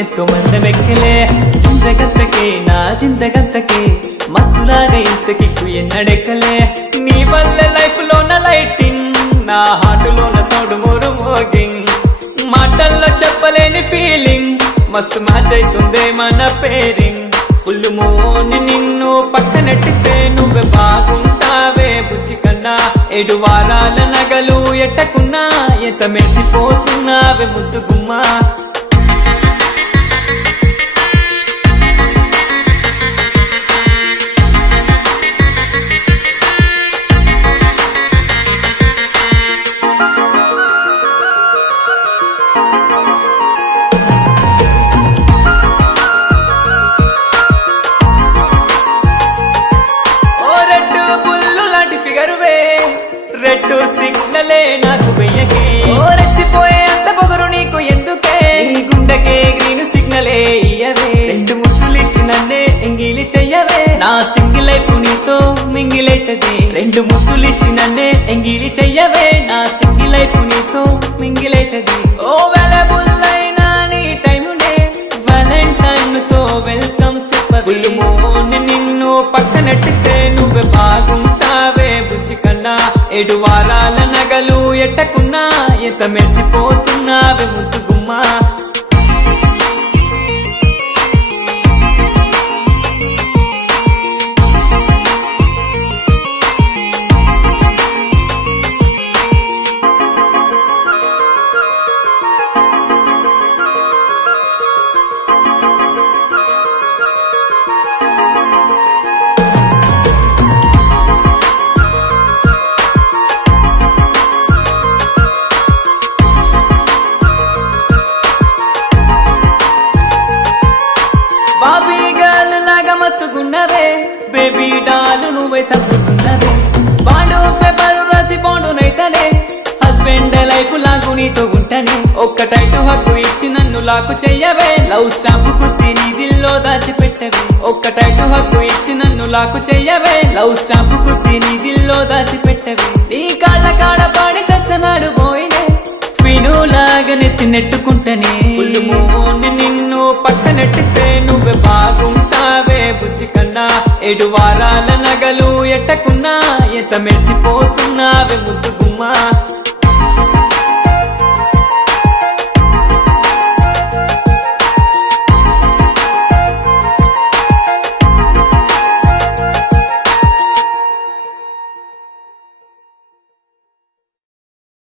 ఎంతో మందమెక్కలే చింతగంతకే నా చింతగంతకే మత్తులాగా ఇంత కిక్కు ఎన్నడెక్కలే నీ వల్ల లైఫ్ లోన లైటింగ్ నా హార్టులోన సౌండ్ మోరు మోగింగ్ మాటల్లో చెప్పలేని ఫీలింగ్ మస్తు మ్యాచ్ అవుతుందే మన పేరింగ్ ఫుల్ మూన్ నిన్ను పక్కనెట్టితే నువ్వే బాగుంటావే బుజ్జి కన్నా 7 వారాల నగలు ఎట్టకున్నా ఎంత మెరిసిపోతున్నావే ముద్దు గుమ్మా రెడ్ సిగ్నలే నాకు వెయ్యకే ఓ రెచ్చిపోయే అంత పొగరు నీకు ఎందుకే నీ గుండెకే గ్రీన్ సిగ్నలే ఇయ్యవే 2 ముద్దులు ఇచ్చి నన్నే ఎంగిలి చెయ్యవే నా సింగిల్ లైఫ్ నీతో మింగిలైతది 2 ముద్దులు ఇచ్చి నన్నే ఎంగిలి చెయ్యవే నా సింగిల్ లైఫ్ నీతో మింగిలైతది ఓ అవైలబుల్ అయినా నీ టైమునే వాలెంటైన్ తో వెల్కమ్ చెప్పవే ఫుల్ మూన్ నిన్ను పక్కనెట్టితే నువ్వే బాగుంటావే బుజ్జి కన్నా 7 వారాల నగలు ఎట్టకున్నా ఎంత మెరిసిపోతున్నావే ముద్దు గుమ్మా బాబీ గర్ల్ లాగా మస్తుగున్నవే బేబీ డాల్ నువ్వే సంపుతున్నవే బాండు పేపర్ రాసి బాండు నైతనే హస్బెండ్ లైఫ్ లాగు నీతో ఉంటనే ఒక్క టైట్ హక్కు ఇచ్చి నన్ను లాకు చెయ్యవే లవ్ స్టాంప్ కుత్తి నీ దిల్లో దాచిపెట్టవే ఒక్క టైట్ హక్కు ఇచ్చి నన్ను లాకు చెయ్యవే లవ్ స్టాంప్ కుత్తి నీ దిల్లో దాచిపెట్టవే నీ కాళ్ళ కాడ పాడి చచ్చనాడు పోయినే ఫినులాగా నెత్తి నెట్టుకుంటనే ఫుల్ మూన్ నిన్ను పక్కనెట్టితే నువ్వే బాగుంటావే బుజ్జి కన్నా 7 వారాల నగలు ఎట్టకున్నా ఎంత మెరిసిపోతున్నావే